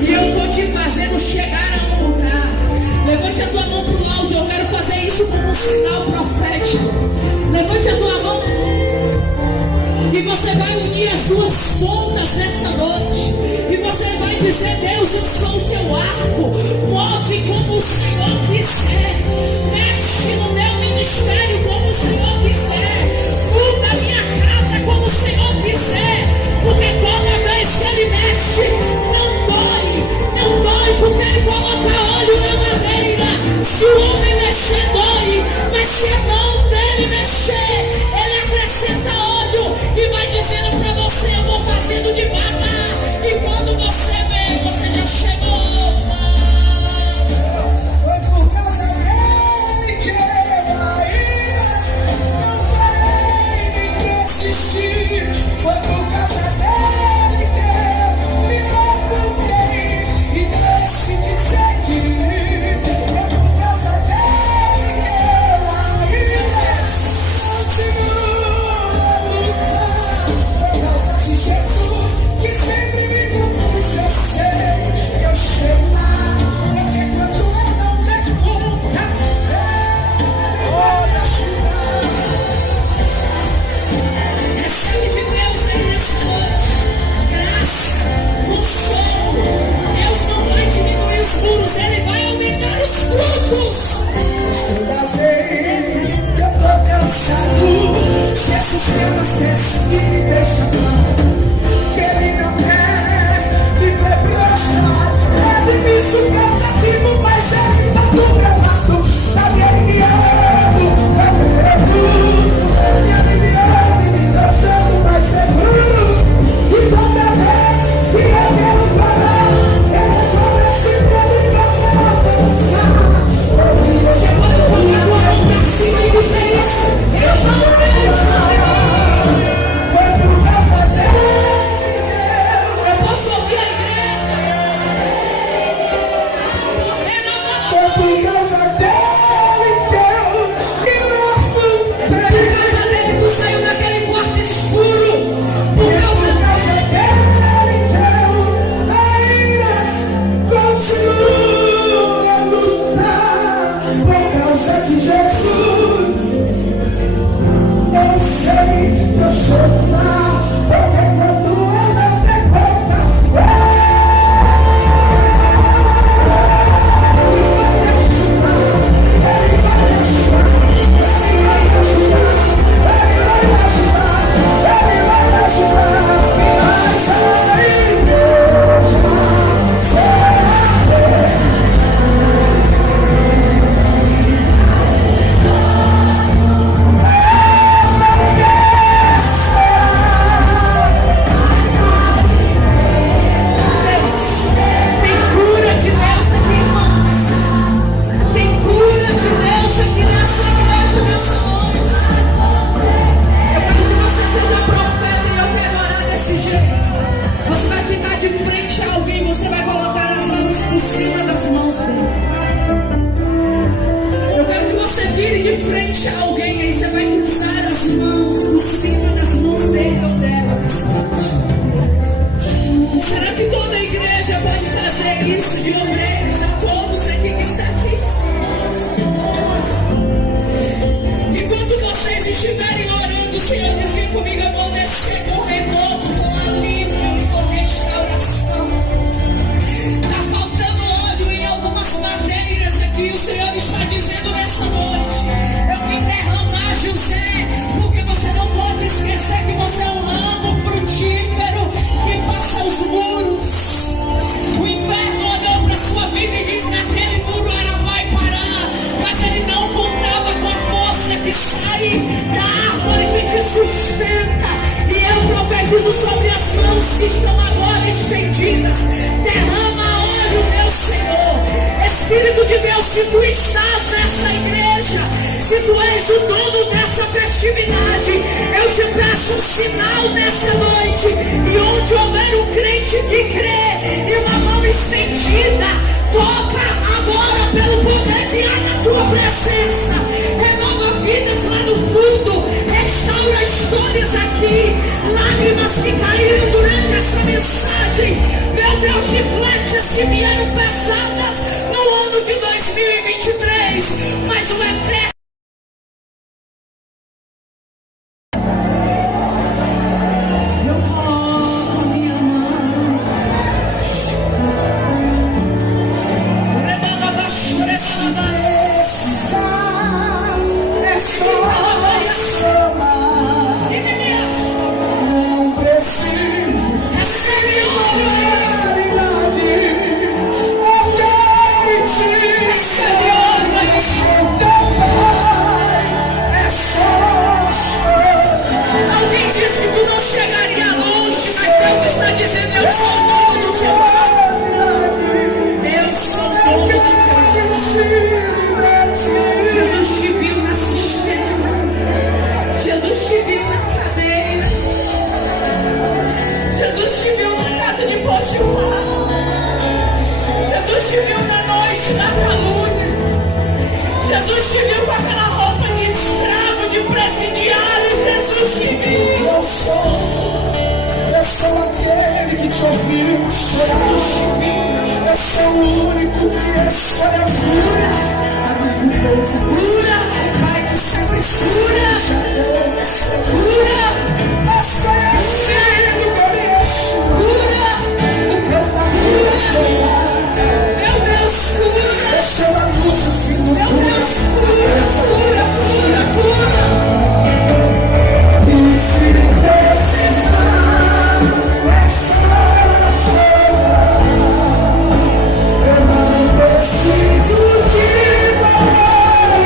E eu estou te fazendo chegar a um lugar. Levante a tua mão para o alto. Eu quero fazer isso como um sinal profético. Levante a tua mão. E você vai unir as duas pontas nessa noite. E você vai dizer: Deus, eu sou o teu arco. Move como o Senhor quiser. Mexe no meu ministério como o Senhor quiser. Muda a minha casa como o Senhor quiser. Porque toda vez que Ele mexe, não dói, porque Ele coloca óleo na madeira. Se o homem mexer, dói. Mas se a mão dele mexer, Ele acrescenta óleo e vai dizendo pra você: eu vou fazendo devagar. E quando você vê, você já chegou. Foi por causa dele que eu ainda não parei de insistir. Foi por causa dele que eu me levantei e decidi seguir. Foi por causa dele que eu ainda continuo a lutar. Por causa de Jesus que sempre me conduz, eu sei que eu chego lá. Porque quando eu não der conta, Ele vai me ajudar. Recebe de Deus aí nessa noite graça, consolo. Deus não vai diminuir os muros, Ele vai aumentar os frutos. Toda vez que eu tô cansado, Jesus me abastece e me deixa claro que Ele não quer me ver prostrar. É difícil, cansativo, mas Ele tá do meu lado. Tá me aliviando, tá me reduzo. Me aliviando e me deixando mais seguro. E toda vez que eu quero parar, Ele parece pra mim você alcançar. Você pode jogar duas pra cima e dizer isso: eu não deixarei. Foi por causa dele. Eu posso ouvir a igreja. Foi por causa dele que eu me levantei. Por causa dele tu saiu daquele quarto escuro. Por causa dele que eu ainda continuo a lutar. Por causa de Jesus, eu sei que eu chego lá. Porque quando eu não der conta, tem cura de Deus aqui, irmãos. Tem cura de Deus aqui nessa igreja nessa noite. Eu quero que você seja profeta e eu quero orar desse jeito. Você vai ficar de frente a alguém, você vai colocar as mãos por cima das mãos dele. Eu quero que você vire de frente a alguém, aí você vai cruzar as mãos por cima das mãos dele ou dela nessa noite. Será que toda a igreja pode fazer isso de obreiros a todos aqui que está aqui? E quando vocês estiverem orando, o Senhor dizia comigo: eu vou descer com renovo, com alívio e com restauração. Está faltando óleo em algumas madeiras aqui. O Senhor está dizendo nessa noite: eu vim derramar, José, porque você não pode esquecer que você é um ramo frutífero que passa os muros. O inferno olhou para sua vida e diz: naquele muro ela vai parar. Mas ele não contava com a força que sai da árvore que te sustenta. E eu profetizo sobre as mãos que estão agora estendidas: derrama óleo, meu Senhor. Espírito de Deus, se tu estás nessa igreja, se tu és o dono dessa festividade, eu te peço um sinal nessa noite. E onde houver um crente que crê e uma mão estendida, toca agora pelo poder que há na tua presença. Renova vidas lá no fundo, restaura histórias aqui, lágrimas Eu sou o único que escolhe a cura. Amigo do povo, cura. O Pai que sempre cura. Cura. Desconhecido, conheço. Cura. O meu Pai, meu Deus, cura. Eu sou a luz do fim do meu Deus, cura, cura, cura, cura. E se precisar, é só eu não preciso de você.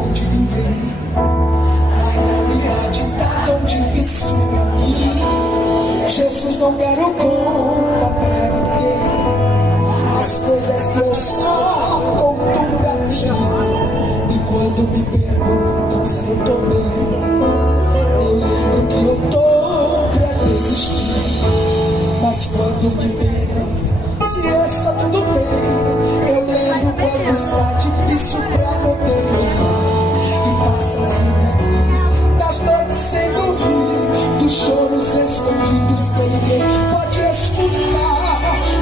responde ninguém. Na realidade tá tão difícil pra mim. Jesus, não quero conta pra ninguém. As coisas que eu só conto pra ti. E quando me perguntam se eu tô bem, eu lembro que eu tô pra desistir. Mas quando me perguntam se está tudo bem, eu lembro quando está difícil pra poder lutar. E passa a vida das noites sem dormir, dos choros escondidos que ninguém pode escutar.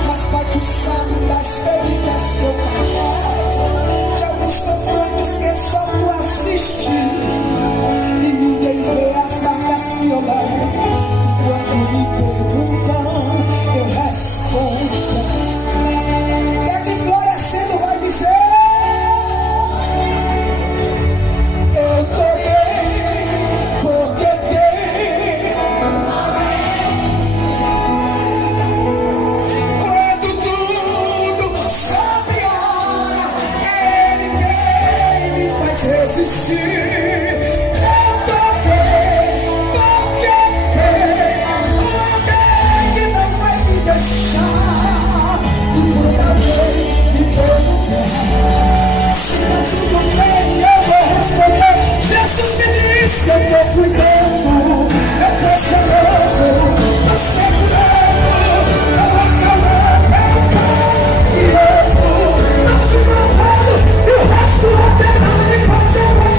Mas Pai, tu sabe das feridas que eu carrego, de alguns confrontos que só tu assistir. E ninguém vê as marcas que eu levo. E quando me perguntam, eu respondo. Quer que florescendo vai dizer: eu tô bem, porque tem. Quando tudo só piora, Ele quem me faz resistir. Eu tô bem, porque tem alguém que não vai me deixar. E toda vez me perguntar se tá tudo bem, eu vou responder: Jesus me disse, eu tô cuidando, eu tô segurando, tô segurando, eu vou acalmando, e eu não se malvado, e o resto é verdade, pode ser mais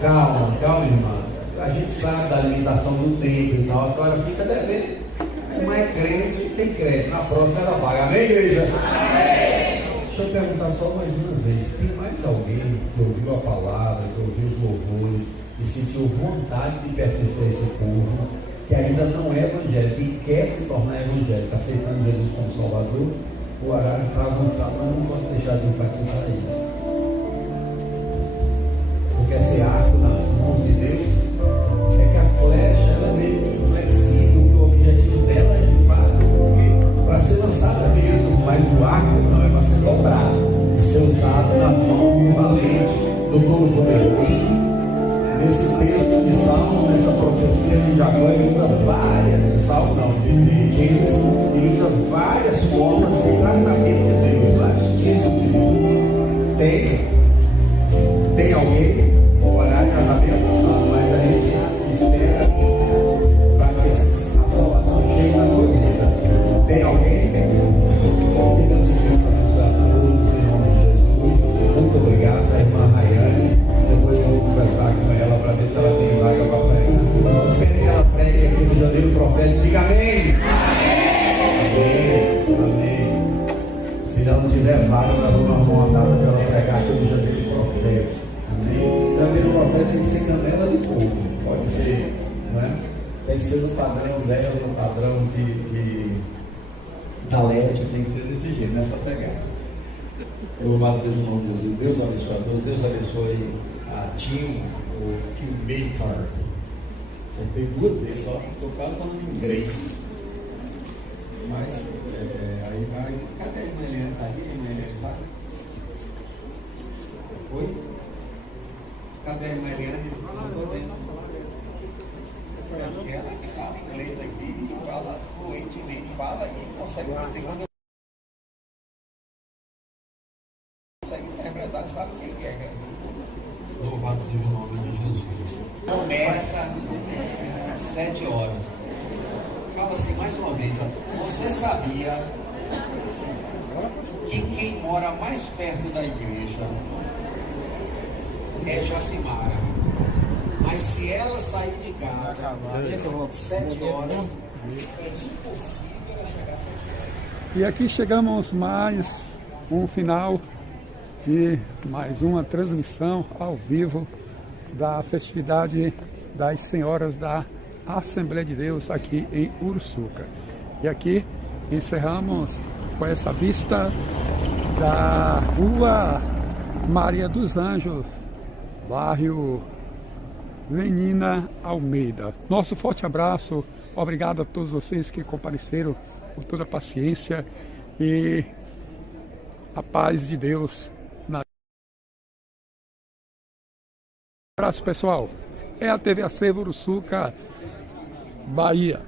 Calma, calma, irmã. A gente sabe da limitação do tempo e tal. A senhora fica devendo. Não é crente, tem crédito. Na próxima ela paga. Amém, igreja? Deixa eu perguntar só mais uma vez. Tem mais alguém que ouviu a palavra, que ouviu os louvores e sentiu vontade de pertencer a esse povo, que ainda não é evangélico e quer se tornar evangélico, aceitando Jesus como Salvador? O horário está avançado, mas não posso deixar de enfatizar isso. Você quer ser arco nas mãos de Deus? É que a flecha ela é meio inflexível, que o objetivo dela é de fato para ser lançada mesmo, mas o arco não é para ser dobrado e ser usado na mão do valente, do todo-poderoso. Nesse texto de Salmo, nessa profecia de Jacó, ele usa várias, Salmo não, ele usa várias formas de tratamento de Deus, vários tipos de Deus. Tem alguém? O horário já está bem avançado, mas a gente espera para que a salvação chegue na tua vida. Tem alguém? Que Deus abençoe a todos, em nome de Jesus. Muito obrigado, a irmã Rayane. Depois eu vou conversar com ela para ver se ela tem vaga para pregar. Você quer que ela pregue aqui no Janeiro Profético? Diga amém! Amém! Amém! Se ela não tiver vaga, nós vamos arrumar uma data para ela pregar aqui no Janeiro Profético. Amém? Janeiro Profético tem que ser canela de fogo. Pode ser, não é? Tem que ser no padrão dela, no padrão da LED, tem que ser desse jeito, nessa pegada. Louvado seja o nome de Deus. Deus abençoe a todos. Deus abençoe a Tim, o filmmaker. Você fez duas vezes, só tocado falando em inglês. Mas, aí vai. Cadê a irmã Helena? Está aqui, a irmã Helena, sabe? Oi? Cadê a irmã Helena? Não estou vendo. Ela que fala inglês aqui, fala fluentemente, fala e consegue entender quando consegue interpretar, sabe o que é, né? Louvado seja o nome de Jesus. Começa às 7 horas. Fala assim mais uma vez, ó. Você sabia que quem mora mais perto da igreja é Jacimara? Mas se ela sair de casa 7 horas, é impossível ela chegar às 7 horas. E aqui chegamos mais um final de mais uma transmissão ao vivo da festividade das Senhoras da Assembleia de Deus aqui em Uruçuca. E aqui encerramos com essa vista da Rua Maria dos Anjos, bairro Menina Almeida. Nosso forte abraço, obrigado a todos vocês que compareceram com toda a paciência e a paz de Deus. Abraço, pessoal. É a TV Acervo Uruçuca, Bahia.